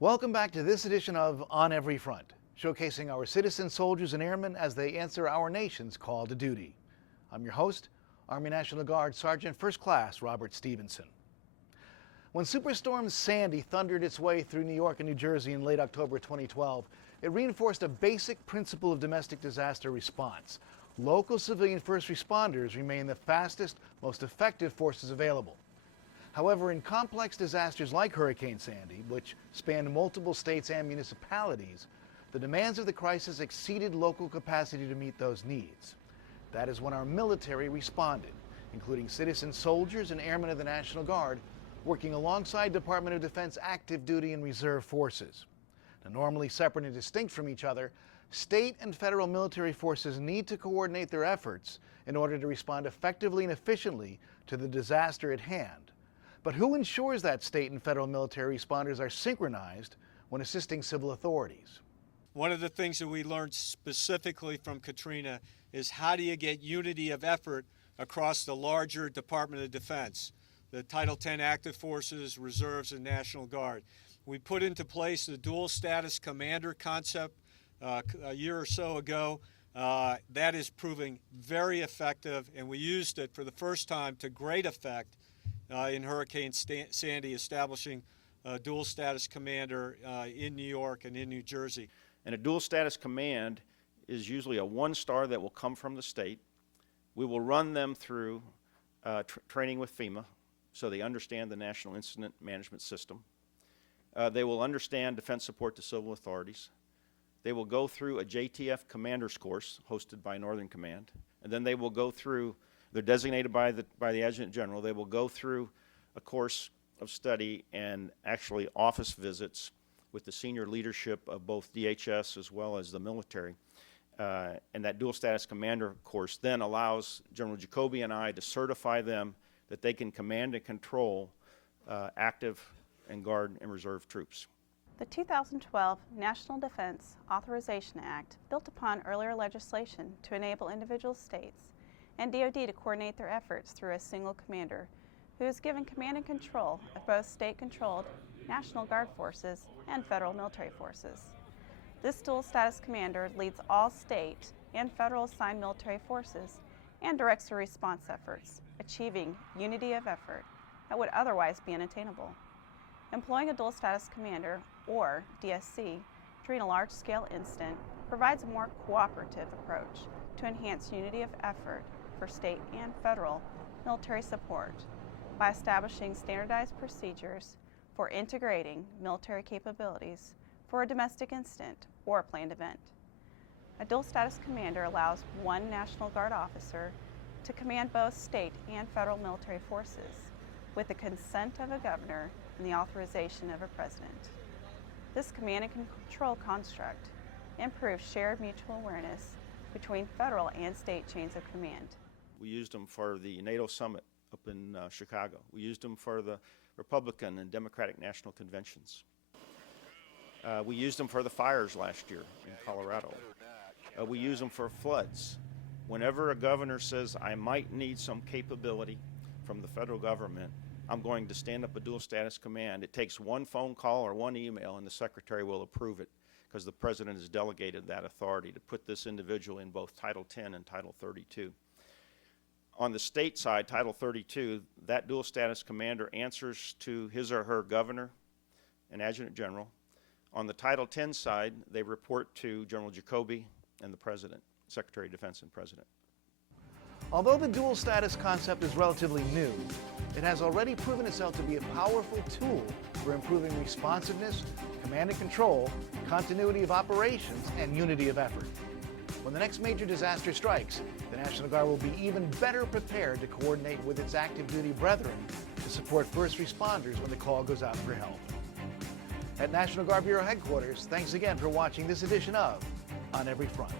Welcome back to this edition of On Every Front, showcasing our citizen soldiers and airmen as they answer our nation's call to duty. I'm your host, Army National Guard Sergeant First Class Robert Stephenson. When Superstorm Sandy thundered its way through New York and New Jersey in late October 2012, it reinforced a basic principle of domestic disaster response. Local civilian first responders remain the fastest, most effective forces available. However, in complex disasters like Hurricane Sandy, which spanned multiple states and municipalities, the demands of the crisis exceeded local capacity to meet those needs. That is when our military responded, including citizen soldiers and airmen of the National Guard, working alongside Department of Defense active duty and reserve forces. Now, normally separate and distinct from each other, state and federal military forces need to coordinate their efforts in order to respond effectively and efficiently to the disaster at hand. But who ensures that state and federal military responders are synchronized when assisting civil authorities? One of the things that we learned specifically from Katrina is how do you get unity of effort across the larger Department of Defense, the Title X active forces, reserves, and National Guard. We put into place the dual status commander concept a year or so ago. That is proving very effective, and we used it for the first time to great effect in Hurricane Sandy, establishing a dual status commander in New York and in New Jersey. And a dual status command is usually a one-star that will come from the state. We will run them through training with FEMA so they understand the National Incident Management System. They will understand defense support to civil authorities. They will go through a JTF commander's course hosted by Northern Command, and then they will go through, they're designated by the Adjutant General, they will go through a course of study and actually office visits with the senior leadership of both DHS as well as the military. And that dual status commander course then allows General Jacoby and I to certify them that they can command and control active and Guard and Reserve troops. The 2012 National Defense Authorization Act built upon earlier legislation to enable individual states and DoD to coordinate their efforts through a single commander who is given command and control of both state-controlled National Guard forces and federal military forces. This dual status commander leads all state and federal assigned military forces and directs their response efforts, achieving unity of effort that would otherwise be unattainable. Employing a dual status commander, or DSC, during a large-scale incident provides a more cooperative approach to enhance unity of effort for state and federal military support by establishing standardized procedures for integrating military capabilities for a domestic incident or a planned event. A dual status commander allows one National Guard officer to command both state and federal military forces with the consent of a governor and the authorization of a president. This command and control construct improves shared mutual awareness between federal and state chains of command. We used them for the NATO summit up in Chicago. We used them for the Republican and Democratic national conventions. We used them for the fires last year in Colorado. We use them for floods. Whenever a governor says, I might need some capability from the federal government, I'm going to stand up a dual status command. It takes one phone call or one email and the secretary will approve it because the president has delegated that authority to put this individual in both Title X and Title 32. On the state side, Title 32, that dual status commander answers to his or her governor and adjutant general. On the Title X side, they report to General Jacoby and the president, Secretary of Defense and president. Although the dual status concept is relatively new, it has already proven itself to be a powerful tool for improving responsiveness, command and control, continuity of operations, and unity of effort. When the next major disaster strikes, the National Guard will be even better prepared to coordinate with its active duty brethren to support first responders when the call goes out for help. At National Guard Bureau Headquarters, thanks again for watching this edition of On Every Front.